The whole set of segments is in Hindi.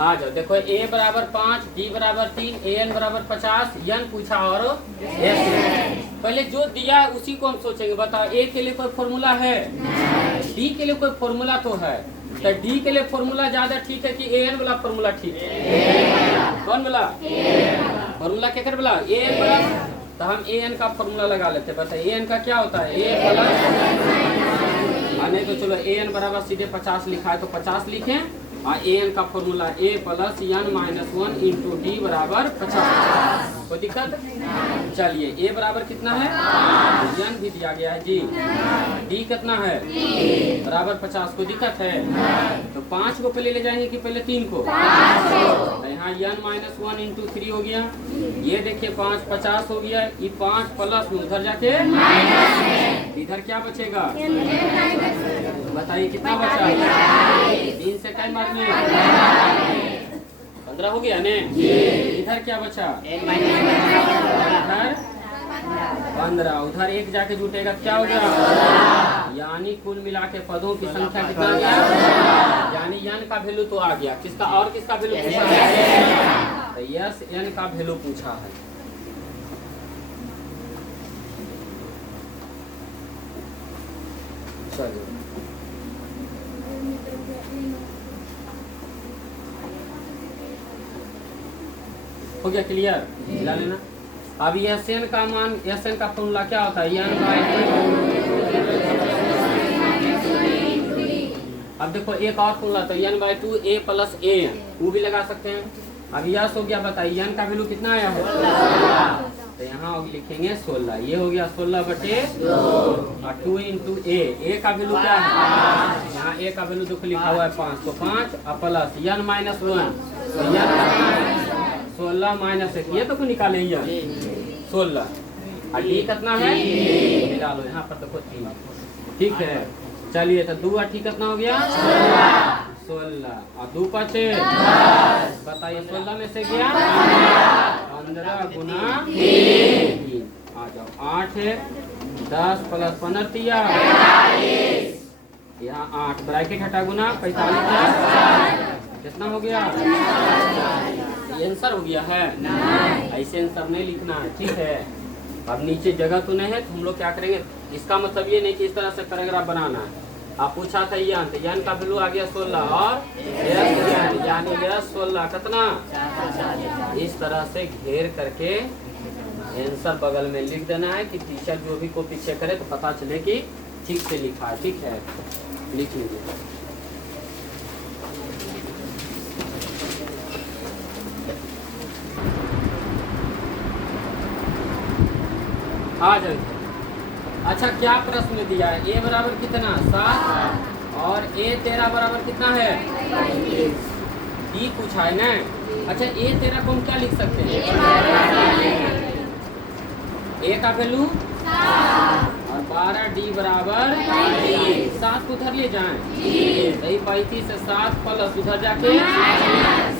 आ जाओ देखो a बराबर 5, d बराबर 3, an बराबर 50, n पूछा और s। पहले जो दिया है उसी को हम सोचेंगे। बताओ a के लिए कोई फॉर्मूला है? d के लिए कोई फॉर्मूला तो है। तो d के लिए फॉर्मूला ज्यादा ठीक है कि an वाला फॉर्मूला ठीक है? कौन वाला फॉर्मूला? क्या कर बोला? an वाला। तो हम an का फॉर्मूला लगा लेते हैं। बताइए an का क्या होता है? a प्लस, नहीं तो चलो an बराबर सीधे 50 लिखा है तो 50 लिखें। और an का formula a plus n minus 1 into D बराबर 50। कोई दिक्कत? चलिए a बराबर कितना है? n भी दिया गया है जी। d कितना है? बराबर 50। कोई दिक्कत है? तो 5 को पहले ले जाएंगे कि पहले 3 को? तो यहाँ n माइनस 1 इंटू 3 हो गया। ये देखिए 5 50 हो गया। ये 5 प्लस में उधर जाके इधर क्या बचेगा? बताइए कितना बचा? 3 से टाइम बाद में 15 हो गया ने। इधर क्या बचा? इधर 15। उधर 1 जाके जुटेगा क्या हो गया? यानी कुल मिला के पदों की संख्या कितना आ गया? यानी n का वैल्यू तो आ गया। किसका और किसका वैल्यू पूछा है? तो यस n का वैल्यू पूछा है। चलिए हो गया क्लियर? ला लेना। अब Sn का मान, Sn का फॉर्मूला क्या होता है? n by. अब देखो एक और फॉर्मूला तो n by 2 a plus an, वो भी लगा सकते हैं। अब यस हो गया। बताइए n का वैल्यू कितना आया है? तो यहाँ लिखेंगे 16। ये हो गया 16 बटे 2 इंटू a का वैल्यू क्या है? यहाँ a का वैल्यू देखो लिखा हुआ है 5, तो 5 प्लस n माइनस 1, तो n 16 माइनस 1, ये तो को निकाले 16। और d कितना है? डालो यहाँ पर देखो 3। ठीक है चलिए तो 2 8 कितना हो गया? 16 और 2 5 बताइए 16 में से गया 15 गुना 3। आ जाओ 8 है 10 प्लस 15 यहाँ 8 ब्रैकेट हटा गुना 45 कितना हो गया? ये आंसर हो गया है? ऐसे आंसर नहीं लिखना है। ठीक है अब नीचे जगह तो नहीं है तो हम लोग क्या करेंगे? इसका मतलब ये नहीं कि इस तरह से पैराग्राफ बनाना है। आप पूछा था n का वैल्यू आ गया 16 और यानी 16 कितना? इस तरह से घेर करके आंसर बगल में लिख देना है कि टीचर जो भी को पीछे करे तो पता चले कि ठीक से लिखा है। ठीक है लिख लीजिए। आ जाइए। अच्छा क्या प्रश्न दिया है? a बराबर कितना? 7 और a 13 बराबर कितना है? d पूछा है ना। अच्छा a 13 को हम क्या लिख सकते हैं? a का वैल्यू और 12 d बराबर 7 को उधर ले जाएं। सही 35 से 7 प्लस उधर जाके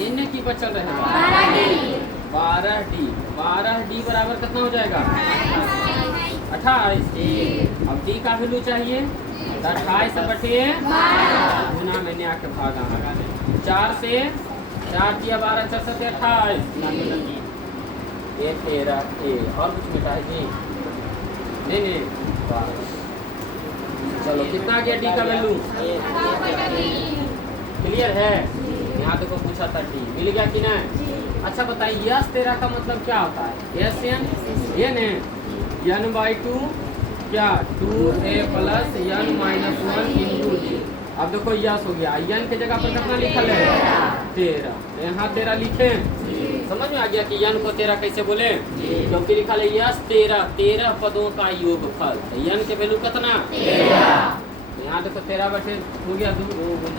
इन्हें की बचल रहेगा 12d बराबर कितना हो जाएगा? 28। अब d का वैल्यू चाहिए 28 बटे गुना मैंने आके भागा 4 से 4 किया 12 4 से 28 ये 13 और कुछ बेटा है जी? नहीं 12। चलो कितना गया d का वैल्यू? क्लियर है? यहाँ देखो पूछा था d मिल गया कि नहीं? अच्छा बताइए यस 13 का मतलब क्या होता है? Sn ये ने n बाई 2 क्या 2a plus n minus 1 into d। अब देखो यस हो गया। n के जगह पर कितना लिखल है? 13। यहाँ 13 लिखे। समझ में आ गया कि n को 13 कैसे बोले? क्योंकि लिखा है यस 13 पदों का योगफल। n के वैल्यू कितना? 13। यहाँ देखो 13 बटे हो गया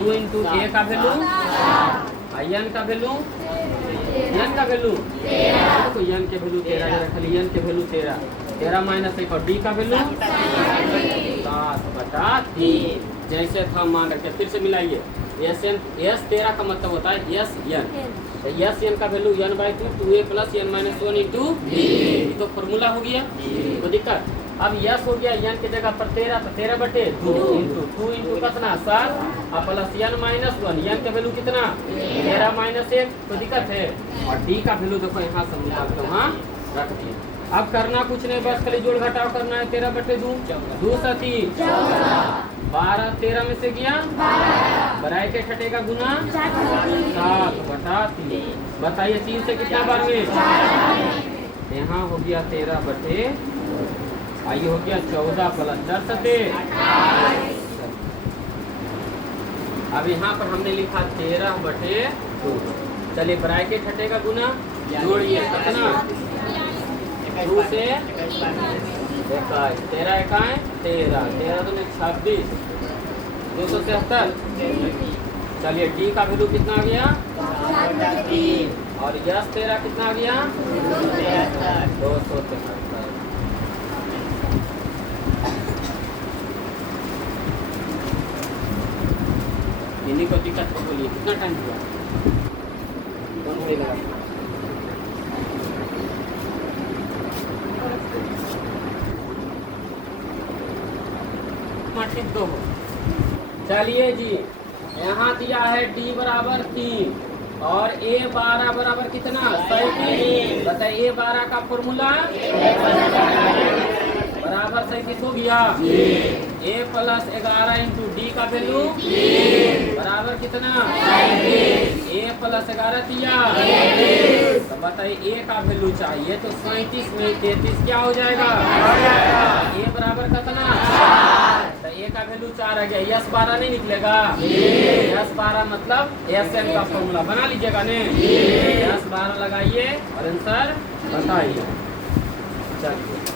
2 इंटू a का वैल्यू n का वैल्यू n का वैल्यू देखो n के वैल्यू 13 रखली n के वैल्यू 13 माइनस 1 और d का वैल्यू 7 बटा 3 जैसे था मान रखे। फिर से मिलाइए। s 13 का मतलब होता है s n का value n by 2 2a plus n minus 1 into d। तो फॉर्मूला हो गया। तो दिक्कत अब यस हो गया n की जगह पर 13, तो 13 बटे 2 इंटू 2 इंटू कितना 7 और प्लस n माइनस 1, n का वैल्यू कितना 13 माइनस 1, कोई दिक्कत है। और d का वैल्यू देखो यहाँ से निकाल कर वहाँ रख दिए। अब करना कुछ नहीं, बस खाली जोड़ घटाव करना है। 13 बटे 2 2 सा 3 12, 13 में से गया ब्रैकेट हटेगा गुना 7 बटा 3। बताइए 3 से कितना बार में, यहाँ हो गया 13 बटे, आइए हो गया 14 प्लस 4 सते। अब यहाँ पर हमने लिखा 13 बटे 2। चलिए ब्रैकेट हटेगा गुना, जोड़िए कितना 2 से 21, 13 इकाई 13, 13 दूनी 26, 273। चलिए डी का वैल्यू कितना आ गया 3 और यस 13 कितना आ गया 273। इन्हीं को दिक्कत को बोलिए कितना टाइम हुआ, कौन बोलेगा? ठीक दो हो। चलिए जी, यहाँ दिया है d बराबर 3 और a 12 बराबर कितना 37। बताइए a 12 का फॉर्मूला बराबर 37 हो गया। a प्लस 11 इंटू डी का वैल्यू बराबर कितना a प्लस 11 दिया। तो बताइए a का वैल्यू चाहिए तो 37 में 33 क्या हो जाएगा, a बराबर कितना, तो a का वैल्यू 4 आ गया। यस 12 नहीं निकलेगा, यस 12 मतलब एस एन का फॉर्मूला बना लीजिएगा ने, यस 12 लगाइए और आंसर बताइए। चलिए